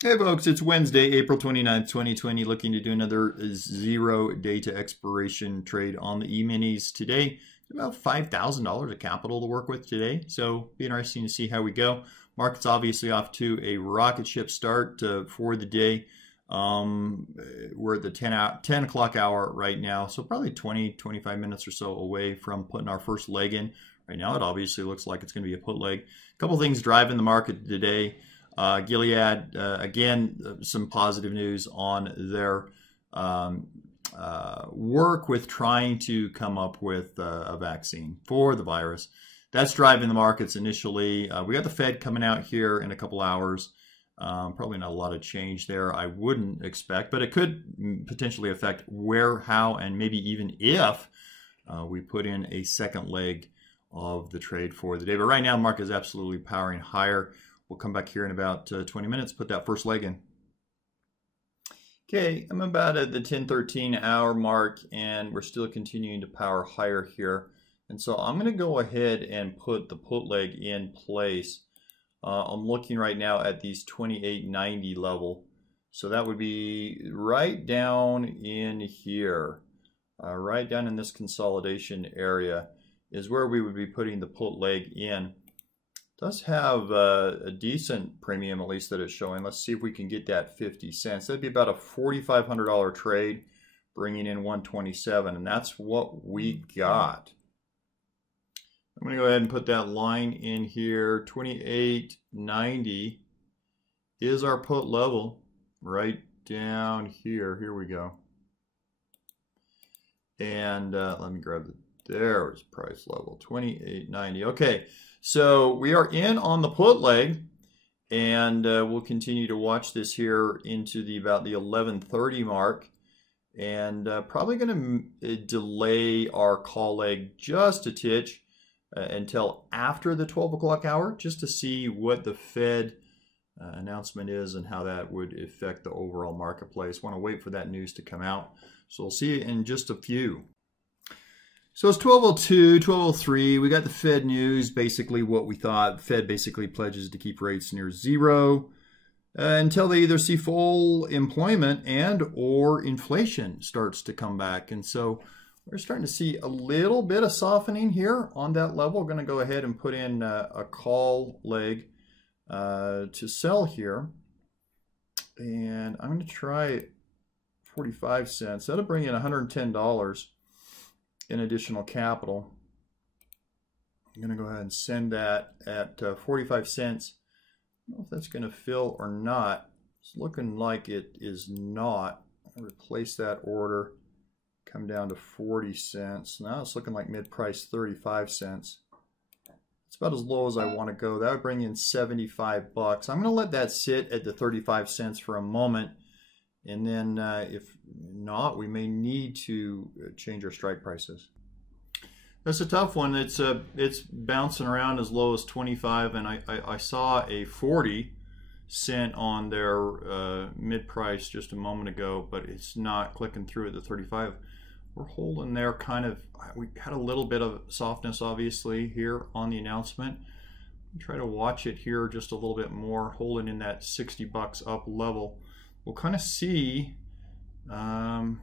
Hey folks, it's Wednesday, April 29th, 2020, looking to do another 0 day to expiration trade on the E-minis today. About $5,000 of capital to work with today, so be interesting to see how we go. Market's obviously off to a rocket ship start for the day. We're at the 10 o'clock hour right now, so probably 20-25 minutes or so away from putting our first leg in. Right now it obviously looks like it's going to be a put leg. A couple things driving the market today. Gilead, again, some positive news on their work with trying to come up with a vaccine for the virus. That's driving the markets initially. We got the Fed coming out here in a couple hours. Probably not a lot of change there, I wouldn't expect, but it could potentially affect where, how, and maybe even if we put in a second leg of the trade for the day. But right now, the market is absolutely powering higher. We'll come back here in about 20 minutes, put that first leg in. Okay, I'm about at the 10:13 hour mark, and we're still continuing to power higher here. And so I'm going to go ahead and put the put leg in place. I'm looking right now at these 28.90 level. So that would be right down in here, right down in this consolidation area is where we would be putting the put leg in. Does have a decent premium, at least that it's showing. Let's see if we can get that 50 cents. That'd be about a $4,500 trade, bringing in 127, and that's what we got. I'm going to go ahead and put that line in here. 28.90 is our put level right down here. Here we go. And let me grab it. There's price level, 28.90. Okay. So we are in on the put leg, and we'll continue to watch this here into about the 11:30 mark, and probably going to delay our call leg just a titch until after the 12 o'clock hour, just to see what the Fed announcement is and how that would affect the overall marketplace. Want to wait for that news to come out. So we'll see you in just a few. So it's 12:02, 12:03. We got the Fed news, basically what we thought. Fed basically pledges to keep rates near zero until they either see full employment and or inflation starts to come back. And so we're starting to see a little bit of softening here on that level. We're going to go ahead and put in a call leg to sell here. And I'm going to try 45 cents. That'll bring in $110. In additional capital. I'm going to go ahead and send that at 45 cents. I don't know if that's going to fill or not. It's looking like it is not. I'll replace that order, come down to 40 cents. Now it's looking like mid-price 35 cents. It's about as low as I want to go. That would bring in 75 bucks. I'm going to let that sit at the 35 cents for a moment. And then if not, we may need to change our strike prices. That's a tough one. It's bouncing around as low as 25, and I saw a 40 cent on their mid-price just a moment ago, but it's not clicking through at the 35. We're holding there kind of. We had a little bit of softness, obviously, here on the announcement. Try to watch it here just a little bit more, holding in that 60 bucks up level. We'll kind of see, we'll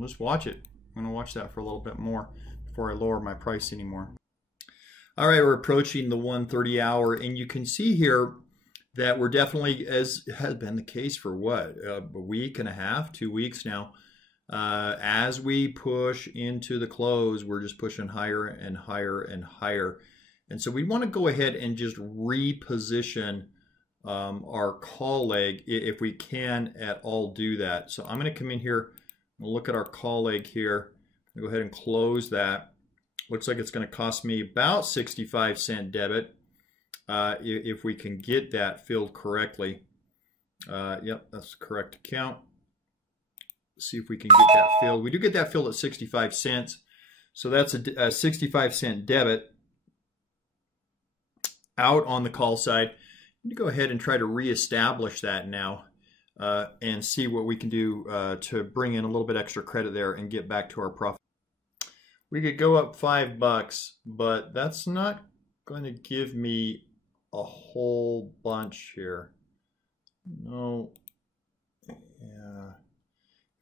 just watch it. I'm going to watch that for a little bit more before I lower my price anymore. All right, we're approaching the 1:30 hour, and you can see here that we're definitely, as has been the case for what, a week and a half, 2 weeks now, as we push into the close, we're just pushing higher and higher and higher. And so we want to go ahead and just reposition our call leg, if we can at all do that. So I'm going to come in here and look at our call leg here. Go ahead and close that. Looks like it's going to cost me about 65 cent debit if we can get that filled correctly. Yep, that's the correct account. Let's see if we can get that filled. We do get that filled at 65 cents. So that's a 65 cent debit out on the call side. Go ahead and try to reestablish that now and see what we can do to bring in a little bit extra credit there and get back to our profit. We could go up $5, but that's not going to give me a whole bunch here. No. Yeah.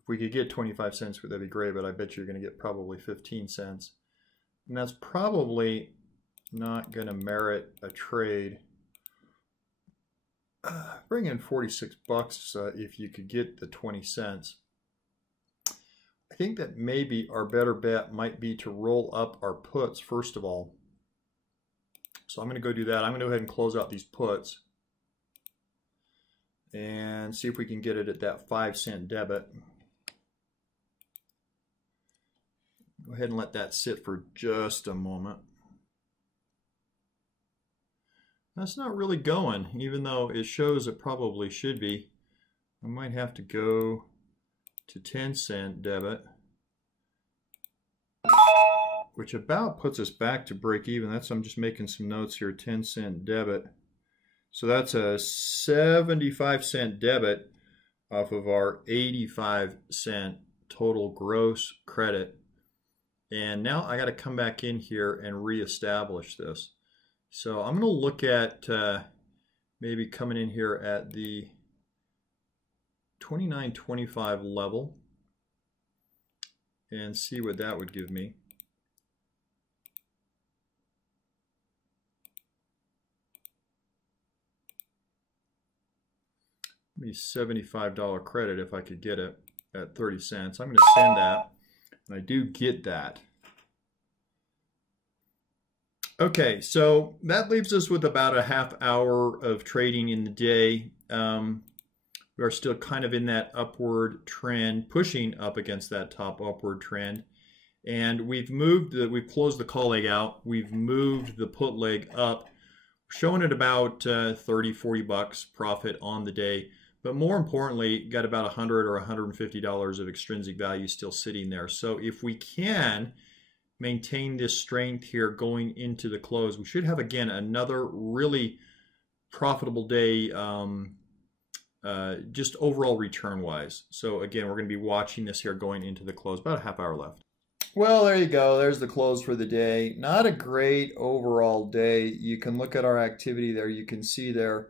If we could get 25 cents, that'd be great, but I bet you're going to get probably 15 cents. And that's probably not going to merit a trade. Bring in 46 bucks if you could get the 20 cents. I think that maybe our better bet might be to roll up our puts first of all. So I'm going to go do that. I'm going to go ahead and close out these puts and see if we can get it at that 5-cent debit. Go ahead and let that sit for just a moment. That's not really going, even though it shows it probably should be. I might have to go to 10-cent debit, which about puts us back to break even. I'm just making some notes here, 10-cent debit. So that's a 75-cent debit off of our 85-cent total gross credit. And now I got to come back in here and reestablish this. So I'm going to look at maybe coming in here at the 29.25 level and see what that would give me. Maybe $75 credit if I could get it at 30 cents. I'm going to send that, and I do get that. Okay, so that leaves us with about a half hour of trading in the day. We are still kind of in that upward trend, pushing up against that top upward trend. And we've closed the call leg out. We've moved the put leg up, showing it about 30, 40 bucks profit on the day. But more importantly, got about $100 or $150 of extrinsic value still sitting there. So if we can maintain this strength here going into the close, we should have, again, another really profitable day just overall return-wise. So again, we're going to be watching this here going into the close. About a half hour left. Well, there you go. There's the close for the day. Not a great overall day. You can look at our activity there. You can see there.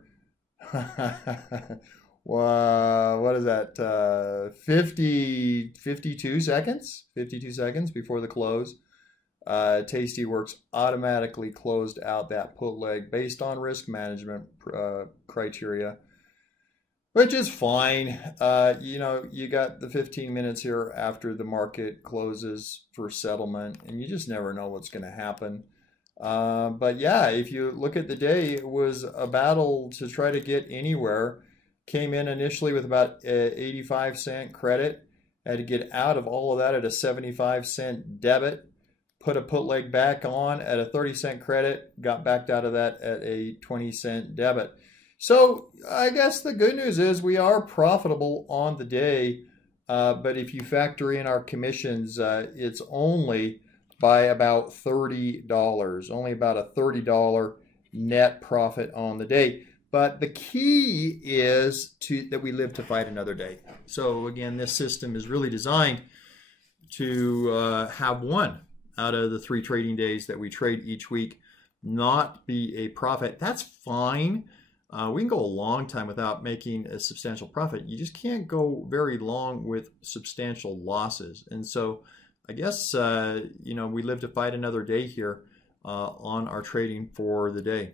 Wow, what is that? 52 seconds? 52 seconds before the close. Tastyworks automatically closed out that put leg based on risk management criteria, which is fine. You know, you got the 15 minutes here after the market closes for settlement, and you just never know what's going to happen. But yeah, if you look at the day, it was a battle to try to get anywhere. Came in initially with about 85-cent credit. Had to get out of all of that at a 75-cent debit. Put a put leg back on at a 30-cent credit. Got backed out of that at a 20-cent debit. So I guess the good news is we are profitable on the day. But if you factor in our commissions, it's only by about $30. Only about a $30 net profit on the day. But the key is that we live to fight another day. So again, this system is really designed to have one out of the 3 trading days that we trade each week not be a profit. That's fine. We can go a long time without making a substantial profit. You just can't go very long with substantial losses. And so I guess, you know, we live to fight another day here on our trading for the day.